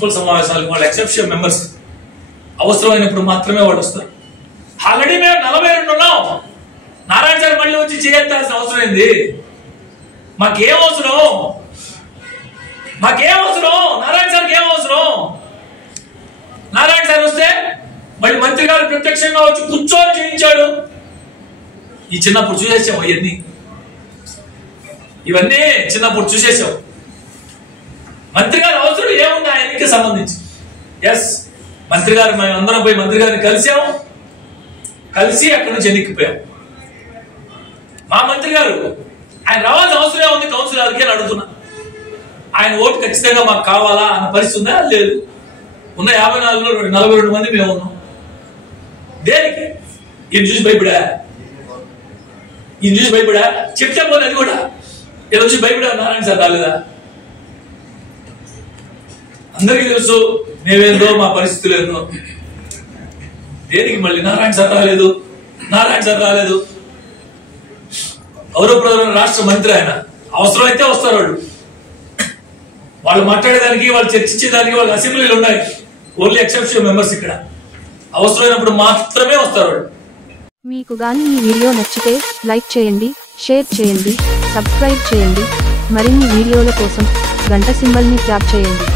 Municipal సమావేశాలకు వాళ్ళు exception members అవసరమైనప్పుడు మాత్రమే వాళ్ళు వస్తారు. ఆల్రెడీ మేము 42 ఉన్నాం. నారాయణ సార్ మళ్ళీ వచ్చి చేయాల్సిన అవసరం ఏంది? మాకేం అవసరం? నారాయణ సార్కి ఏం అవసరం? నారాయణ సార్ వస్తే మళ్ళీ మంత్రి గారు ప్రత్యక్షంగా వచ్చి కూర్చొని చేయించాడు. ఈ చిన్నప్పుడు చూసేసాం ఇవన్నీ చిన్నప్పుడు చూసేసాం. మంత్రి గారి అవసరం ఏముంది ఆయనకి సంబంధించి? ఎస్, మంత్రి గారు మేము అందరం పోయి మంత్రి గారిని కలిసి అక్కడి నుంచి ఎన్నికపోయాం. మా మంత్రి గారు ఆయన రావాల్సిన అవసరం ఏముంది కౌన్సిలర్కి అని అడుగుతున్నా. ఆయన ఓటు ఖచ్చితంగా మాకు కావాలా అన్న పరిస్థితి ఉందా? లేదు. ఉన్న 54లో 42 మంది మేము ఉన్నాం. దేనికి? ఈయన చూసి భయపడా చెప్తే పోనీ అది కూడా ఇలా వచ్చి భయపడా నారాయణ సార్ రాలేదా? అందరికీ తెలుసు మేమేందో మా పరిస్థితులు ఏందో. దేనికి మళ్ళీ నారాయణ సార్ రాలేదు? గౌరవప్రదమైన రాష్ట్ర మంత్రి ఆయన. అవసరమైతే వస్తారు వాళ్ళు మాట్లాడేదానికి, వాళ్ళు చర్చించేదానికి వాళ్ళ అసెంబ్లీలు ఉన్నాయి. ఓన్లీ ఎక్సెప్షన్ మెంబర్స్ ఇక్కడ. అవసరమైనప్పుడు మాత్రమే వస్తారు. మీకు గాని ఈ వీడియో నచ్చితే లైక్ చేయండి, షేర్ చేయండి, సబ్స్క్రైబ్ చేయండి. మరిన్ని వీడియోల కోసం గంట సింబల్ ని ట్యాప్ చేయండి.